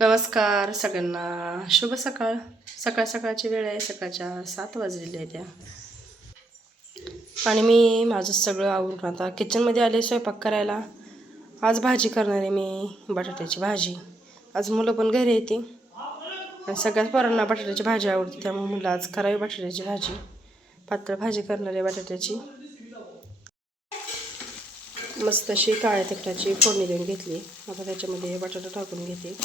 नमस्कार सगळ्यांना, शुभ सकाळ. सकाळ सकाळची वेळ आहे, सकाळच्या 7 वाजलेल्या आहेत त्या. आणि मी माझं सगळं आवरून आता किचनमध्ये आले स्वयंपाक करायला. आज भाजी करणार आहे मी, बटाट्याची भाजी. आज मुलं पण घरी येते आणि सगळ्याच पोरांना बटाट्याची भाजी आवडते, त्यामुळे मुलं आज करावी बटाट्याची भाजी. पातळ भाजी करणार आहे बटाट्याची. मस्त अशी काळ्या तिखटाची फोडणी देऊन घेतली. आता त्याच्यामध्ये बटाटा टाकून घेते.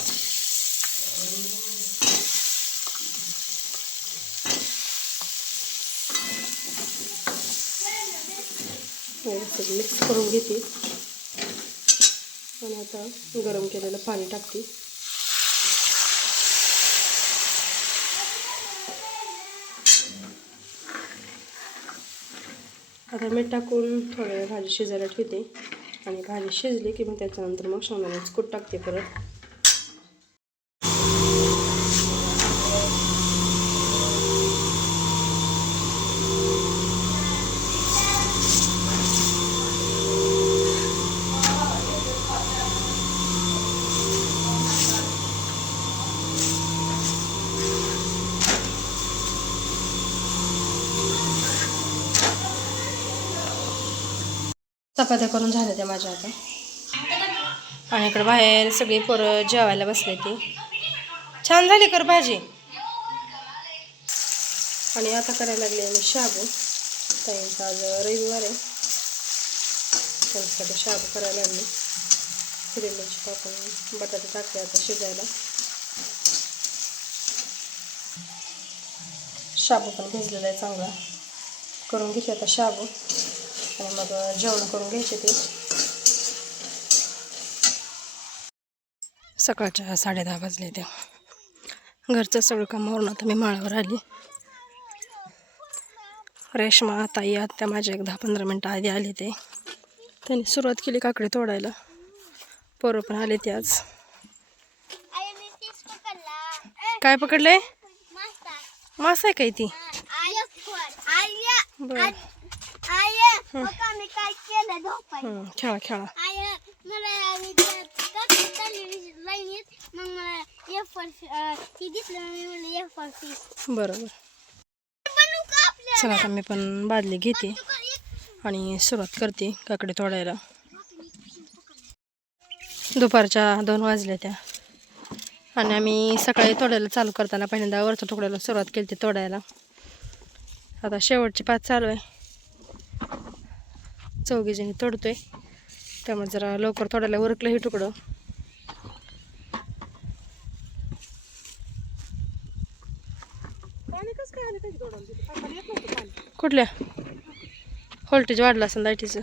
मिक्स करून घेते आणि आता गरम केलेलं पाणी टाकते. आता मीठ टाकून थोड्या वेळ भाजी शिजायला ठेवते आणि भाजी शिजली की मग त्याच्यानंतर मग शेंगदाण्याचं कूट टाकते परत. चपात्या करून झाल्या त्या माझ्या आता. आणि इकडे बाहेर सगळी पोरं जेवायला बसले. ते छान झाली कर भाजी. आणि आता करायला लागले मी शाबू. ताईंचा आज रविवार आहे, त्यांच्यासाठी शाबू करायला लागले. हिरवी मिरची टाकून बटाटे टाकले आता शिजायला. शाबू पण भिजलेला आहे चांगला. करून घेते आता शाबू आणि मग जेवण करून घ्यायचे. ते सकाळच्या 10:30 वाजले. त्या घरचं सगळं कामावरून आता मी माळावर आली. रेश्मा ताई आत्या माझ्या 10-15 मिनटं आधी आले. ते त्यांनी सुरुवात केली काकडे तोडायला. पोरं पण आले ते आज. काय पकडलंय? मासा आहे काय ती? बरं खेळा खेळा. बरोबर. चला आता मी पण बादली घेते आणि सुरुवात करते काकडे तोडायला. दुपारच्या 2 वाजल्या त्या आणि आम्ही सकाळी तोडायला चालू करताना पहिल्यांदा वरच्या तुकड्याला सुरुवात केली ती तोडायला. आता शेवटची पाच चालू आहे. 4 जणी तोडतोय, त्यामुळे जरा लवकर तोडायला उरकलं हे तुकडं. कुठल्या व्होल्टेज वाढलं असेल लाईटीचं.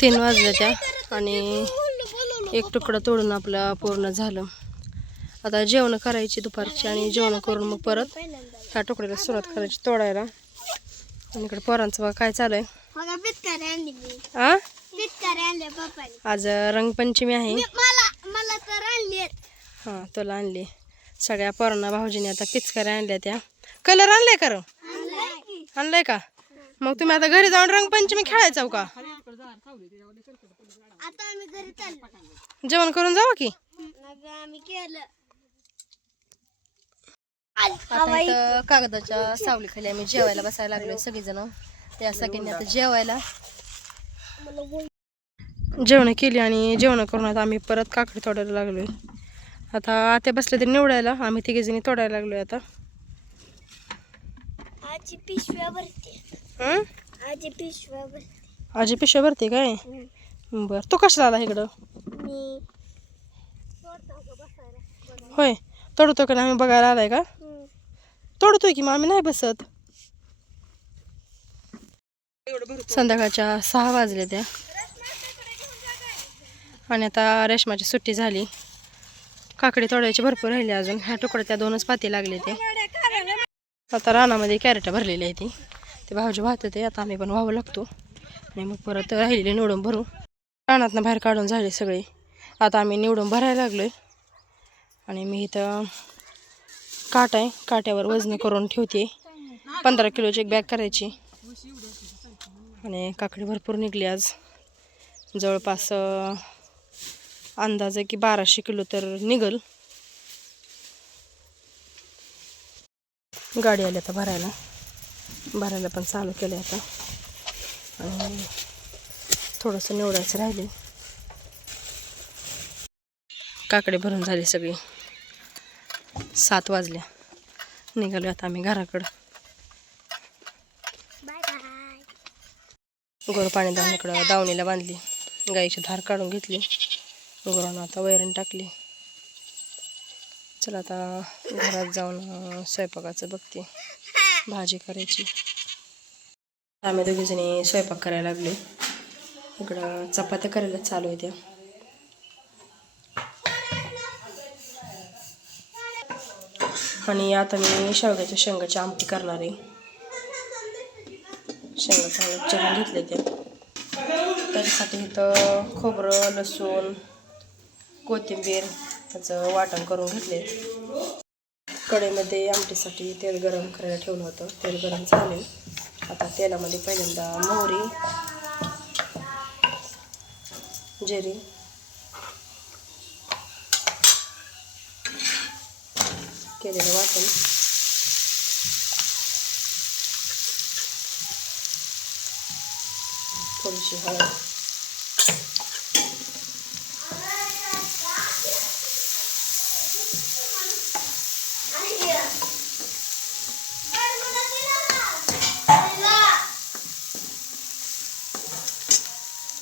3 वाजल्या त्या आणि एक तुकडा तोडून आपलं पूर्ण झालं. आता जेवण करायची दुपारची आणि जेवण करून मग परत ह्या तुकड्याला सुरुवात करायची तोडायला. आणि इकडे पोरांचं बघा काय चालू आहे. आज रंगपंचमी आहे. हां तुला आणली. सगळ्या पोरांना भाऊजीने आता पिचकाऱ्या आणल्या. त्या कलर आणलाय का? आणलाय का? मग तुम्ही आता घरी जाऊन रंगपंचमी खेळायचा का? जेवण करून जाऊ की. आता इथं कागदाच्या सावलीखाली आम्ही जेवायला बसायला लागलोय सगळेजण. त्या सगळ्यांनी आता जेवायला जेवण केली आणि जेवण करून आता आम्ही परत काकडी तोडायला लागलोय. आता आते बसले तरी निवडायला, आम्ही 3 जणी तोडायला लागलोय. आता आजी पिशव्या भरते काय? बर. तू कशाला आला इकडं? होय तोडतोय का? आम्ही बघायला आलाय का? तोडतोय की मग आम्ही नाही बसत. संध्याकाळच्या 6 वाजले त्या आणि आता रेशमाची सुट्टी झाली. काकडी तोडायची भरपूर राहिली अजून. ह्या तुकड्या त्या 2च पाती लागले. ते आता रानामध्ये कॅरेट भरलेली आहे. ते भाऊजी वाहत ते. आता आम्ही पण वाहू लागतो आणि मग परत राहिलेले निवडून भरू. रानातनं बाहेर काढून झाले सगळे. आता आम्ही निवडून भरायला लागलोय. आणि मी इथं काट आहे, काट्यावर वजन करून ठेवते. 15 किलोची एक बॅग करायची. आणि काकडी भरपूर निघली आज. जवळपास अंदाजे की 1200 किलो तर निघल. गाडी आली आता भरायला पण चालू केलं आता. आणि थोडंसं निवडायचं राहिले. काकडे भरून झाली सगळी. 7 वाजल्या. निघालो आता आम्ही घराकडं. गोर पाणी दावून इकडं दावणीला बांधली. गाईची धार काढून घेतली. गुरांना आता वैरण टाकली. चला आता घरात जाऊन स्वयंपाकाचं बघते. भाजी करायची. आम्ही दोघीजणी स्वयंपाक करायला लागले. इकडं चपात्या करायला चालू आहे त्या. आणि आता मी शेवग्याच्या शेंगाची आमटी करणार आहे. शेंगा चांगल्या चिरून घेतले त्या. त्याच्यासाठी इथं खोबरं, लसूण, कोथिंबीर त्याचं वाटण करून घेतले. कढईमध्ये आमटीसाठी तेल गरम करायला ठेवलं होतं. तेल गरम झाले. आता तेलामध्ये पहिल्यांदा मोहरी, जिरे, केलेलं वाटण, थोडीशी हळद,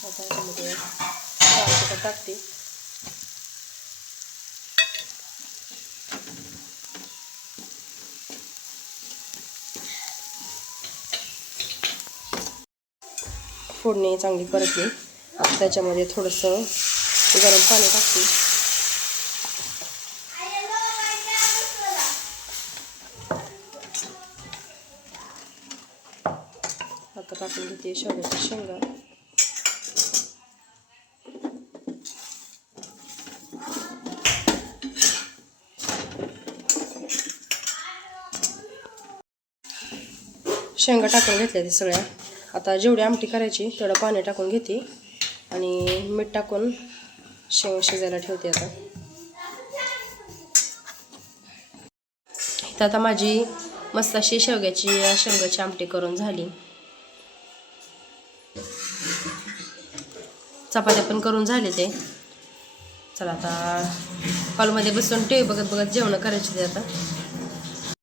आता याच्यामध्ये तिखट टाकते. फोडणी चांगली परतली. आता त्याच्यामध्ये थोडंसं गरम पाणी टाकते. आता टाकून घेते शेवग्याच्या शेंगा. शेंगा टाकून घेतल्या ते सगळ्या. आता जेवढी आमटी करायची तेवढं पाणी टाकून घेते आणि मीठ टाकून शेंग शिजायला ठेवते. आता माझी मस्त अशी शेंगाची आमटी करून झाली. चपात्या पण करून झाले ते. चला आता हॉलमध्ये बसून टी व्ही बघत जेवण करायची ते आता.